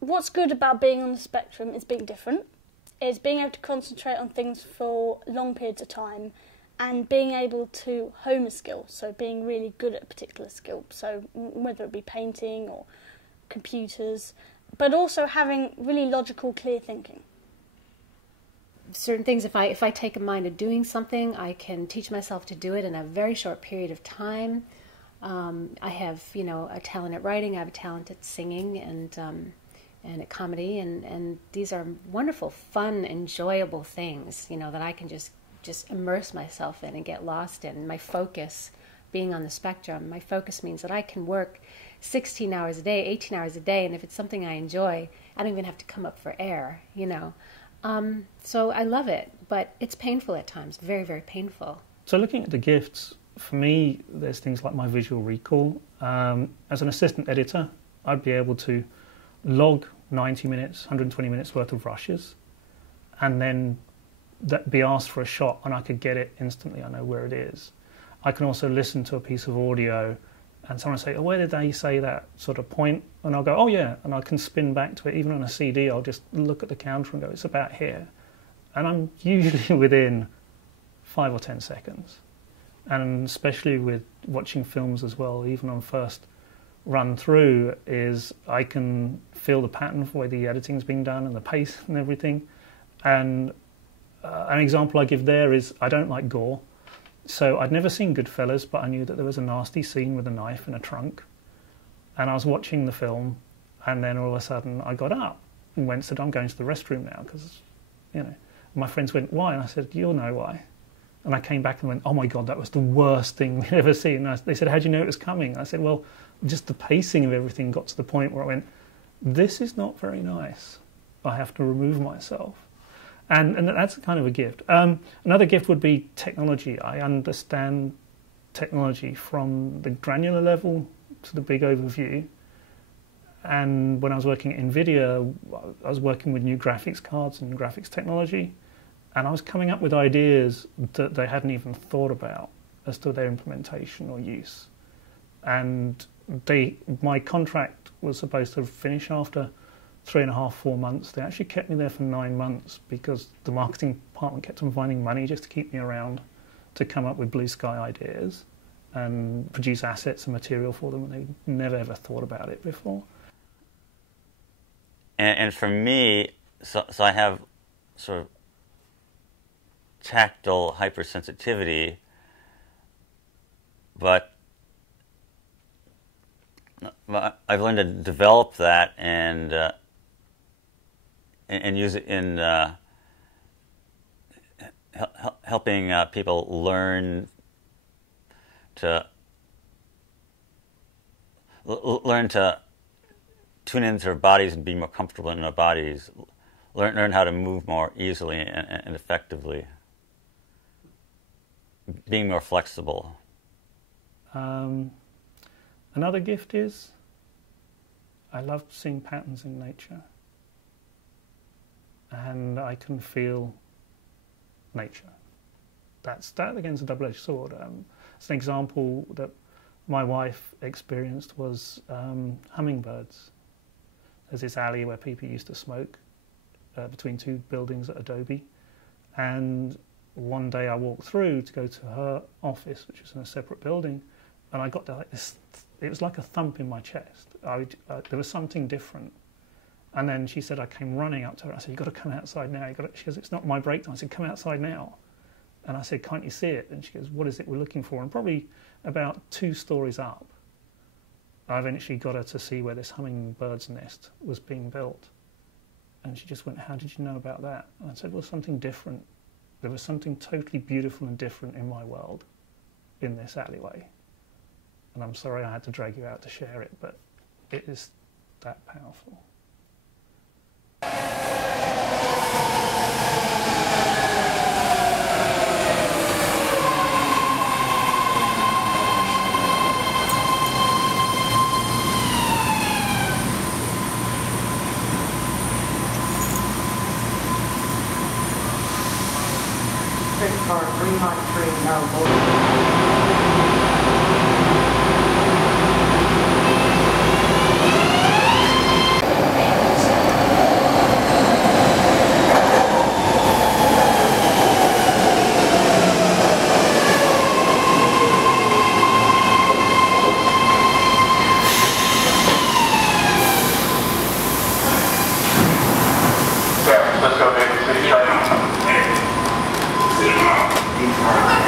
what's good about being on the spectrum is being different. It's being able to concentrate on things for long periods of time and being able to hone a skill, so being really good at a particular skill, so whether it be painting or computers, but also having really logical, clear thinking. Certain things, if I take a mind of doing something, I can teach myself to do it in a very short period of time. I have, a talent at writing, I have a talent at singing and at comedy, and these are wonderful, fun, enjoyable things, that I can just immerse myself in and get lost in. My focus, being on the spectrum, my focus means that I can work 16 hours a day, 18 hours a day, and if it's something I enjoy, I don't even have to come up for air, So I love it, but it's painful at times, very, very painful. So looking at the gifts, for me, there's things like my visual recall. As an assistant editor, I'd be able to log 90 minutes, 120 minutes worth of rushes, and then be asked for a shot and I could get it instantly. I know where it is. I can also listen to a piece of audio and someone say, oh, where did they say that sort of point? And I'll go, oh yeah, and I can spin back to it. Even on a CD, I'll just look at the counter and go, it's about here. And I'm usually within 5 or 10 seconds. And especially with watching films as well, even on first run through, is I can feel the pattern for the way the editing's being done and the pace and everything. And an example I give there is I don't like gore. So I'd never seen Goodfellas, but I knew that there was a nasty scene with a knife in a trunk. And I was watching the film, and then all of a sudden I got up and said, I'm going to the restroom now, because, my friends went, why? And I said, you'll know why. And I came back and went, oh my God, that was the worst thing we'd ever seen. And they said, how do you know it was coming? I said, well, just the pacing of everything got to the point where I went, this is not very nice. I have to remove myself. And that's kind of a gift. Another gift would be technology. I understand technology from the granular level to the big overview. And when I was working at NVIDIA, I was working with new graphics cards and graphics technology. And I was coming up with ideas that they hadn't even thought about as to their implementation or use. And my contract was supposed to finish after 3.5, 4 months. They actually kept me there for 9 months because the marketing department kept on finding money just to keep me around to come up with blue sky ideas and produce assets and material for them, and they never ever thought about it before. And for me, so I have sort of tactile hypersensitivity, but I've learned to develop that and use it in helping people learn to tune into their bodies and be more comfortable in their bodies, learn how to move more easily and effectively, being more flexible. Another gift is I love seeing patterns in nature, and I can feel nature. That again is a double-edged sword. It's an example that my wife experienced was hummingbirds. There's this alley where people used to smoke between 2 buildings at Adobe, and one day I walked through to go to her office, which was in a separate building, and I got to like this. It was like a thump in my chest. There was something different. And then she said, I came running up to her. I said, you've got to come outside now. She goes, it's not my break time. I said, come outside now. And I said, can't you see it? And she goes, what is it we're looking for? And probably about 2 stories up, I eventually got her to see where this hummingbird's nest was being built. And she just went, how did you know about that? And I said, well, something different. There was something totally beautiful and different in my world in this alleyway. And I'm sorry I had to drag you out to share it, but it is that powerful. Car 393 now. Let's go, baby. Please try.